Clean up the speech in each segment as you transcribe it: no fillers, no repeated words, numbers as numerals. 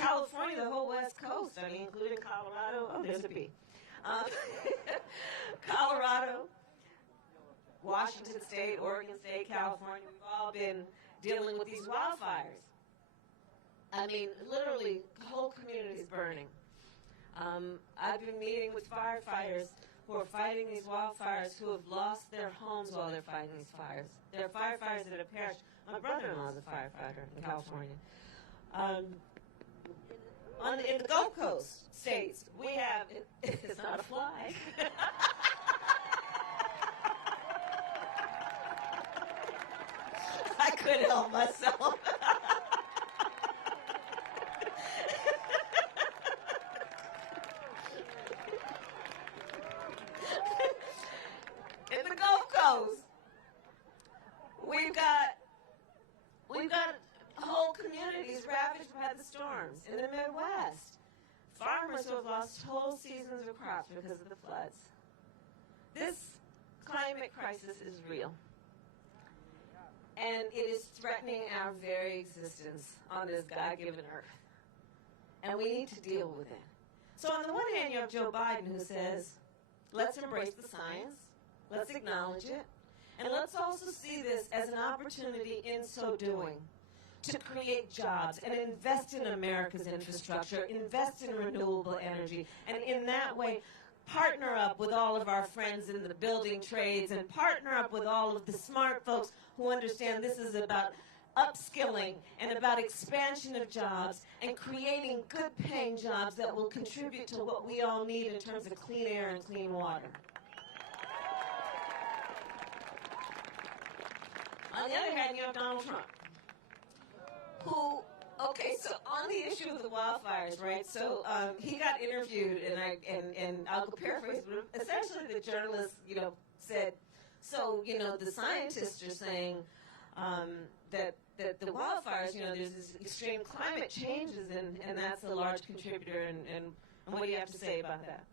California, the whole West Coast, I mean, including Colorado. Oh, there's a bee. Colorado, Washington State, Oregon State, California, we've all been dealing with these wildfires. I mean, literally, whole communities burning. I've been meeting with firefighters who are fighting these wildfires who have lost their homes while they're fighting these fires. There are firefighters that have perished. My brother-in-law is a firefighter in California. In the Gulf Coast states, we have, it's not a fly. I couldn't help myself. In the Gulf Coast, we've got whole communities ravaged by the storms. In the Midwest, farmers who have lost whole seasons of crops because of the floods. This climate crisis is real, and it is threatening our very existence on this God-given earth, and we need to deal with it. So on the one hand, you have Joe Biden, who says, let's embrace the science, let's acknowledge it, and let's also see this as an opportunity in so doing to create jobs and invest in America's infrastructure, invest in renewable energy, and in that way partner up with all of our friends in the building trades and partner up with all of the smart folks who understand this is about upskilling and about expansion of jobs and creating good-paying jobs that will contribute to what we all need in terms of clean air and clean water. On the other hand, you have Donald Trump, who, okay, so on the issue of the wildfires, right, so he got interviewed, and I'll paraphrase, but essentially the journalist, said, so, the scientists are saying that the wildfires, there's this extreme climate changes, and that's a large contributor, and what do you have to say about that?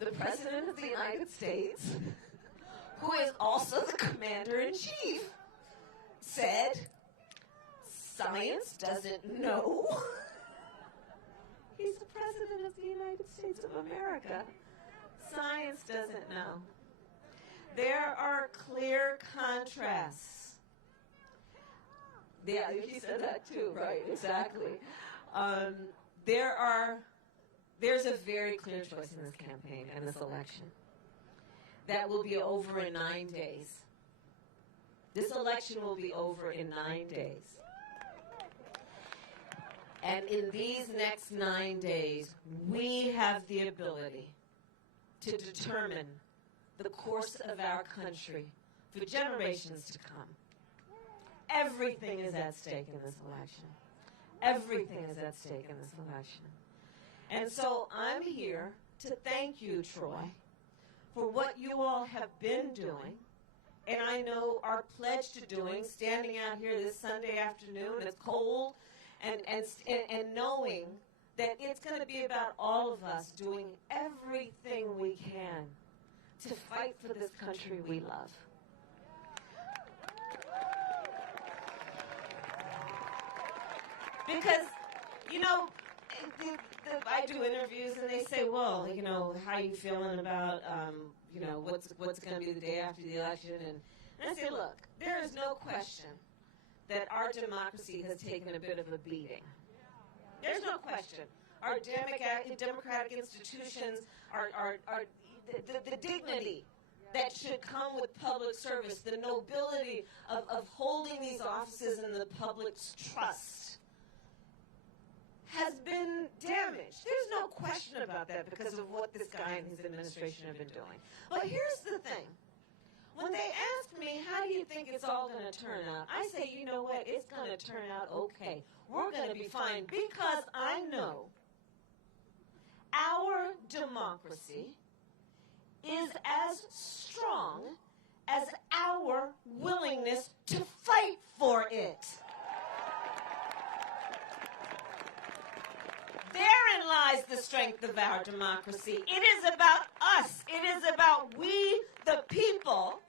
The President of the United States, who is also the Commander-in-Chief, said, science doesn't know. He's the President of the United States of America. Science doesn't know. There are clear contrasts. Yeah, he said that too, right, exactly. There's a very clear choice in this campaign and this election that will be over in 9 days. This election will be over in 9 days. And in these next 9 days, we have the ability to determine the course of our country for generations to come. Everything is at stake in this election. Everything is at stake in this election. And so I'm here to thank you, Troy, for what you all have been doing, and I know are pledged to doing, standing out here this Sunday afternoon, it's cold, and knowing that it's going to be about all of us doing everything we can to fight for this country we love. Because, I do interviews and they say, well, how are you feeling about, what's going to be the day after the election? And I say, look, there is no question that our democracy has taken a bit of a beating. There's no question. Our democratic institutions, the dignity that should come with public service, the nobility of holding these offices in the public's trust has been damaged. There's no question about that because of what this guy and his administration have been doing. But here's the thing. When they ask me, how do you think it's all going to turn out? I say, you know what? It's going to turn out okay. We're going to be fine because I know our democracy is as strong as our willingness to fight for it. Therein lies the strength of our democracy. It is about us. It is about we, the people,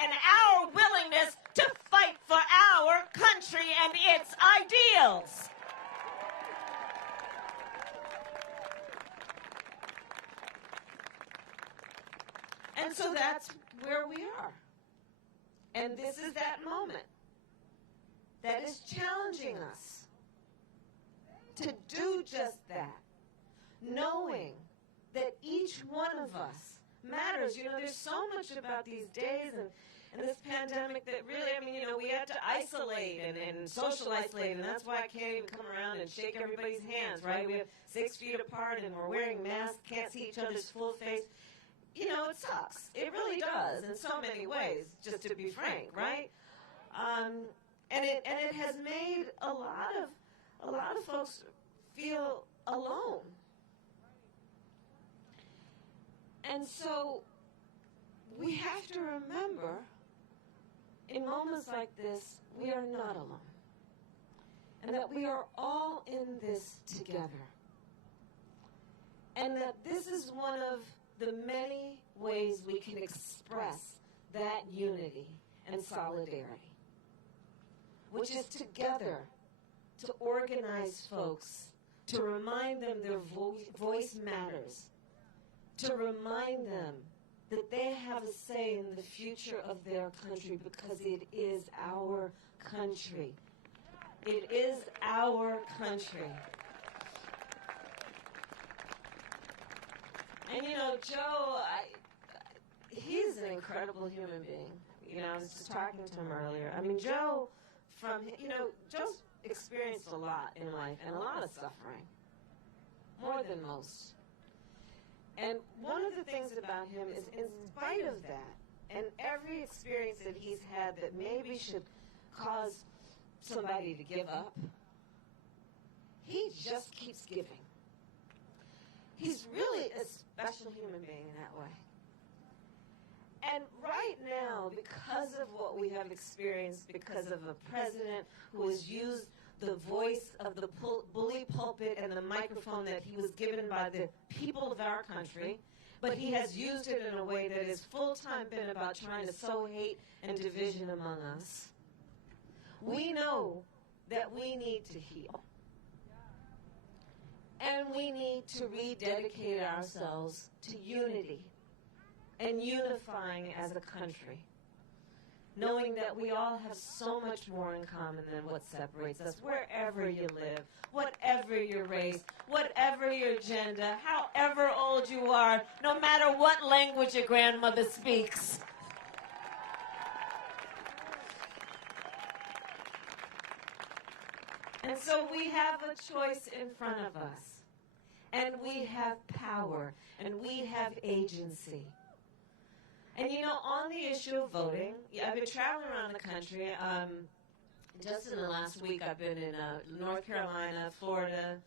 and our willingness to fight for our country and its ideals. And so that's where we are. And this is that moment that is challenging us to do just that, knowing that each one of us matters. You know, there's so much about these days and this pandemic that really, I mean, you know, we had to isolate and social isolate, and that's why I can't even come around and shake everybody's hands, right? We have 6 feet apart, and we're wearing masks, can't see each other's full face. You know, it sucks. It really does in so many ways, just to be frank, right? And it has made a lot of folks feel alone. And so we have to remember, in moments like this, we are not alone. And that we are all in this together. And that this is one of the many ways we can express that unity and solidarity, which is together to organize folks, to remind them their voice matters, to remind them that they have a say in the future of their country because it is our country. It is our country. And you know, Joe, he's an incredible human being. You know, I was just talking to him earlier. I mean, Joe, Joe's experienced a lot in life and a lot of suffering, more than most. And one of the things about him is, in spite of that, and every experience that he's had that maybe should cause somebody to give up, he just keeps giving. He's really a special human being in that way. And right now, because of what we have experienced, because of a president who has used the voice of the bully pulpit and the microphone that he was given by the people of our country, but he has used it in a way that has full-time been about trying to sow hate and division among us, we know that we need to heal. And we need to rededicate ourselves to unity and unifying as a country, knowing that we all have so much more in common than what separates us, wherever you live, whatever your race, whatever your gender, however old you are, no matter what language your grandmother speaks. And so we have a choice in front of us, and we have power, and we have agency. And you know, on the issue of voting, I've been traveling around the country. Just in the last week, I've been in North Carolina, Florida,